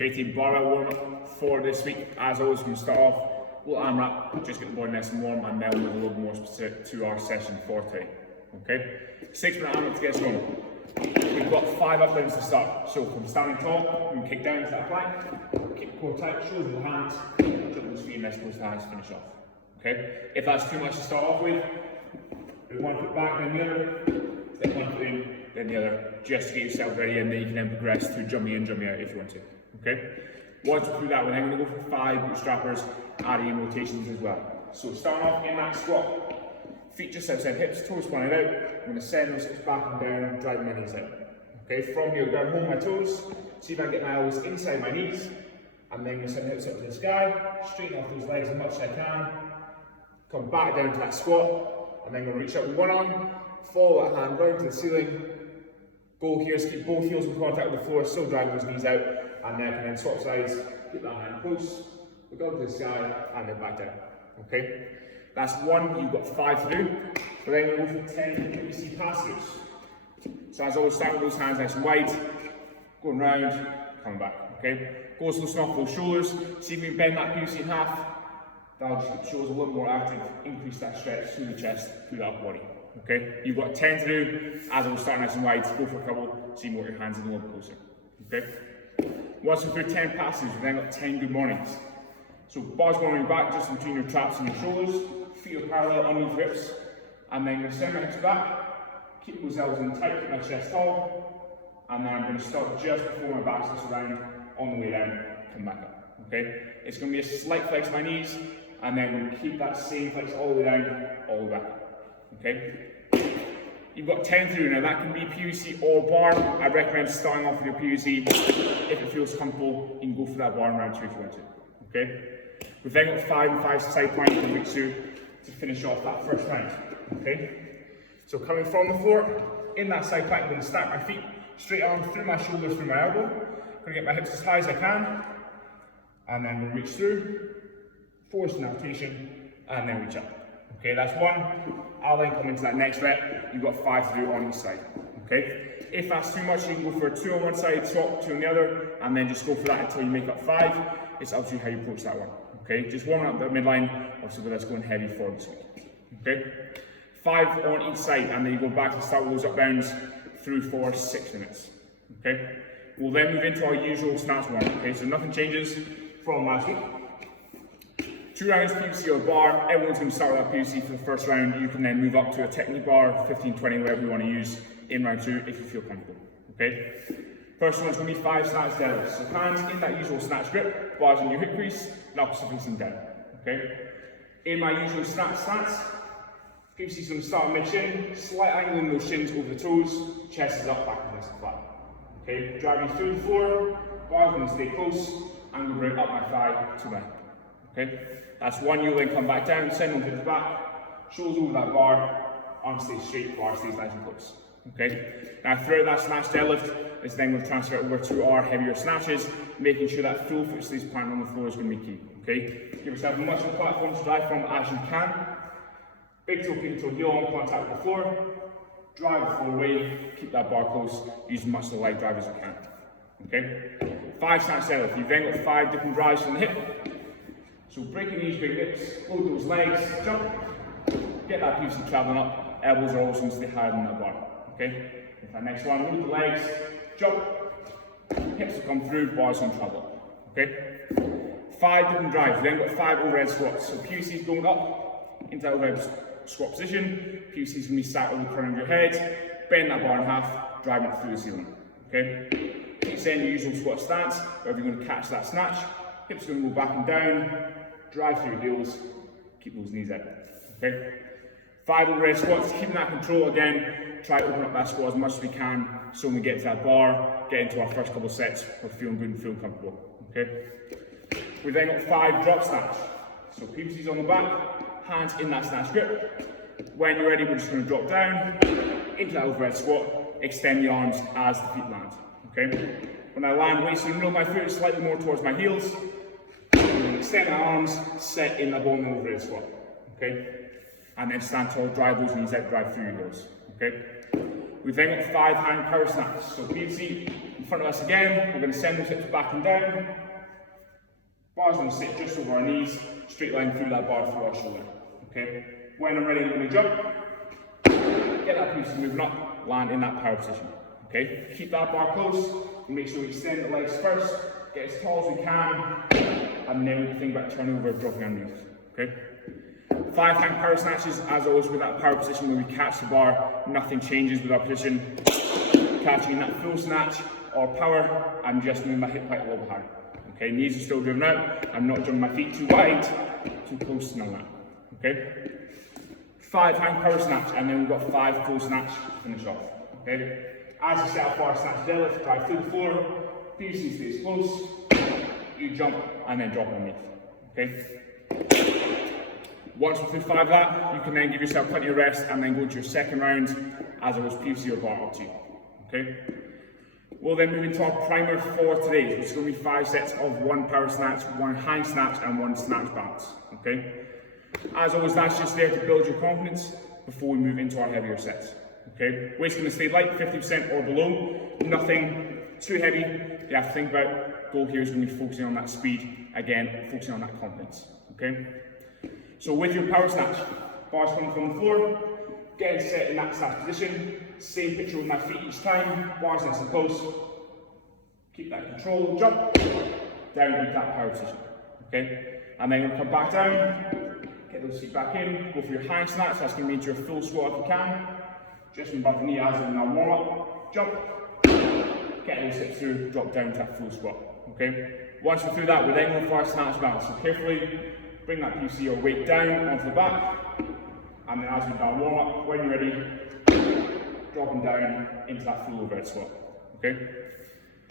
Okay, team, barbell warm-up for this week. As always, we're going to start off little AMRAP, just get the body nice and warm, and then we'll move a little more specific to our session for today. Okay, 6-minute AMRAP to get us going. We've got 5 up downs to start. So from standing tall, we can kick down to that plank, keep the core tight, shoulders with the hands, jump those feet, nice close to the hands, finish off. Okay, if that's too much to start off with, do one foot back, then the other, then one foot in, then the other, just to get yourself ready, and then you can then progress to jumping in, jumping out if you want to. Okay, once we do that, we're then going to go for 5 bootstrappers, adding in rotations as well. So starting off in that squat, feet just outside hips, toes pointed out. I'm going to send those hips back and down, driving my knees out. Okay, from here, grab hold my toes, see if I can get my elbows inside my knees, and then I'm going to send hips up to the sky, straighten off those legs as much as I can, come back down to that squat, and then I'm going to reach up with one arm, follow that hand round to the ceiling. Goal here is keep both heels in contact with the floor, still driving those knees out, and then swap sides, keep that hand close, look up to the sky, and then back down. Okay, that's 1, you've got 5 to do. So then we'll go for 10 PVC pass-throughs. So as always, start with those hands nice and wide, going round, coming back. Okay, go slow, soft those shoulders, see if we can bend that PVC in half. That'll just get the shoulders a little more active, increase that stretch through the chest, through the upper body. Okay, you've got 10 to do. As I will start nice and wide, go for a couple, see more your hands in a little closer. Okay, once we're through 10 passes, we've then got 10 good mornings. So bars going on your back, just between your traps and your shoulders, feet are parallel underneath your hips, and then I'm going to send my hips back, keep those elbows in tight, keep my chest tall, and then I'm going to stop just before my back slips around on the way down, come back up. Okay, it's going to be a slight flex of my knees, and then we'll keep that same flex all the way down, all the way back. Okay, you've got 10 through now. That can be PVC or bar. I recommend starting off with your PVC. If it feels comfortable, you can go for that bar in round 2 if you want to. Okay, we've then got 5 and 5 side planks in week 2 to finish off that first round. Okay, so coming from the floor, in that side plank, I'm going to stack my feet, straight arms through my shoulders, through my elbow. I'm going to get my hips as high as I can, and then we'll reach through, force an rotation, and then reach up. Okay, that's 1. I'll then come into that next rep. You've got 5 to do on each side. Okay, if that's too much, you can go for a 2 on one side, swap 2 on the other, and then just go for that until you make up 5. It's up to you how you approach that one. Okay, just warming up the midline, obviously with us going heavy for this week. Okay, 5 on each side, and then you go back and start with those up downs through for 6 minutes. Okay, we'll then move into our usual snatch warm. Okay, so nothing changes from last week. 2 rounds PVC or bar. Everyone's going to start with that PVC for the first round. You can then move up to a technique bar, 15, 20, whatever you want to use in round 2 if you feel comfortable. Okay. First one's going to be 5 snatch deadlifts. So hands in that usual snatch grip, bars in your hip crease, and opposite facing down. Okay. In my usual snatch stance, PVC's going to start mid-shin, slight angle in those shins over the toes, chest is up, back and nice and flat. Okay. Driving through the floor, bars going to stay close. I'm going to bring up my thigh to my hip. Okay, that's 1. You'll then come back down, send them to the back, shoulders over that bar, arms stay straight, bar stays nice and close. Okay, now throughout that snatch deadlift, is then going to transfer over to our heavier snatches, making sure that full foot stays planted on the floor is going to be key. Okay, give yourself as much of a platform to drive from as you can. Big toe, pinky toe, heel on contact with the floor. Drive the floor away, keep that bar close, use as much of the leg drive as you can. Okay, 5 snatch deadlift. You've then got 5 different drives from the hip. So break your knees, big hips, load those legs, jump, get that PVC traveling up, elbows are always going to stay higher than that bar. Okay, with that next one, load the legs, jump, hips will come through, bars going to travel up. Okay, 5 different drives. We've then got 5 overhead squats. So PVC is going up into that overhead squat position, PVC is going to be sat over the crown of your head, bend that bar in half, drive it through the ceiling. Okay, keep saying your usual squat stance, wherever you're going to catch that snatch. Hips are going to go back and down, drive through your heels, keep those knees out. Okay? 5 overhead squats, keeping that control again. Try to open up that squat as much as we can so when we get to that bar, get into our first couple of sets, we're feeling good and feeling comfortable. Okay? We've then got 5 drop snatch. So PVC's on the back, hands in that snatch grip. When you're ready, we're just going to drop down into that overhead squat, extend the arms as the feet land. Okay? When I land, waist in the middle of my foot, slightly more towards my heels. Extend my arms, set in the bone overhead squat. Okay? And then stand tall, drive those knees out, drive through your heels. Okay? We've then got 5 hand power snatches. So PVC, front of us again, we're going to send those hips back and down. Bar's going to sit just over our knees, straight line through that bar through our shoulder. Okay? When I'm ready, I'm going to jump. Get that piece moving up, land in that power position. Okay? Keep that bar close, and make sure we extend the legs first, get as tall as we can, and then we can think about turning over, dropping underneath. Okay? 5 hang power snatches, as always with that power position where we catch the bar, nothing changes with our position. Catching that full snatch or power, I'm just moving my hip height a little higher. Okay, knees are still driven out, I'm not drawing my feet too wide, too close to none of that. Okay? 5 hang power snatch, and then we've got 5 full snatch to finish off. Okay? As you set up bar snatch deadlift, drive through the floor, PVC stays close, you jump and then drop underneath. Okay? Once we're through 5 of that, you can then give yourself plenty of rest and then go to your second round, as it was PVC or bar up to you. Okay? We'll then move into our primer for today, which is going to be 5 sets of 1 power snatch, 1 hang snatch, and 1 snatch balance. Okay? As always, that's just there to build your confidence before we move into our heavier sets. Okay? Weight's going to stay light, 50% or below. Nothing too heavy. You have to think about. Goal here is going to be focusing on that speed. Again, focusing on that confidence. Okay? So with your power snatch, bars coming from the floor, getting set in that snatch position. Same picture with my feet each time, bars nice and close. Keep that control, jump, down into that power position. Okay? And then you're going to come back down, get those feet back in, go for your hang snatch, that's going to be into your full squat if you can. Just from above the knee as in our warm up, jump, get those hips through, drop down to that full squat. Okay? Once we're through that, we're then going for our snatch balance. So carefully bring that PC or weight down onto the back, and then as we do our warm up, when you're ready, dropping down into that full overhead squat. Okay?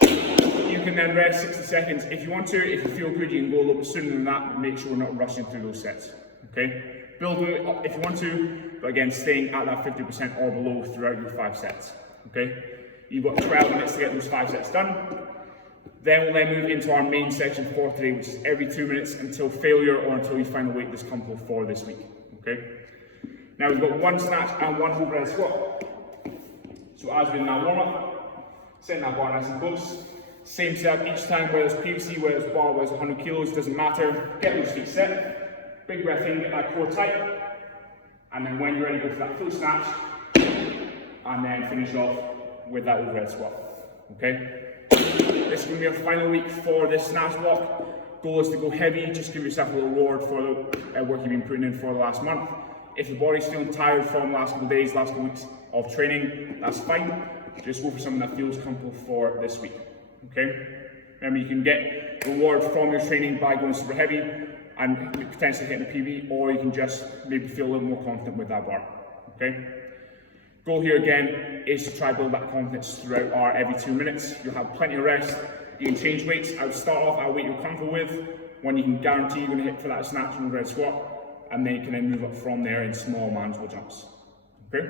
You can then rest 60 seconds if you want to. If you feel good, you can go a little bit sooner than that, but make sure we're not rushing through those sets. Okay? Build it up if you want to, but again, staying at that 50% or below throughout your 5 sets. Okay? You've got 12 minutes to get those 5 sets done. Then we'll move into our main section for today, which is every 2 minutes until failure or until you find a weight that's comfortable for this week. Okay? Now we've got 1 snatch and 1 overhead squat. So as we do now warm up, setting that bar nice and close. Same setup each time, whether it's PVC, whether it's bar, whether it's 100 kilos, doesn't matter. Get those feet set. Big breath in, get that core tight. And then when you're ready, go for that full snatch. And then finish off with that overhead squat. Okay? This is going to be our final week for this snatch block. Goal is to go heavy, just give yourself a little reward for the work you've been putting in for the last month. If your body's feeling tired from the last couple of days, last couple of weeks of training, that's fine. Just go for something that feels comfortable for this week. Okay? Remember, you can get reward from your training by going super heavy and potentially hitting a PB, or you can just maybe feel a little more confident with that bar. Okay? Goal here again is to try to build that confidence throughout our every 2 minutes. You'll have plenty of rest. You can change weights. I would start off at a weight you're comfortable with, when you can guarantee you're going to hit for that snatch and overhead squat, and then you can then move up from there in small manageable jumps. Okay?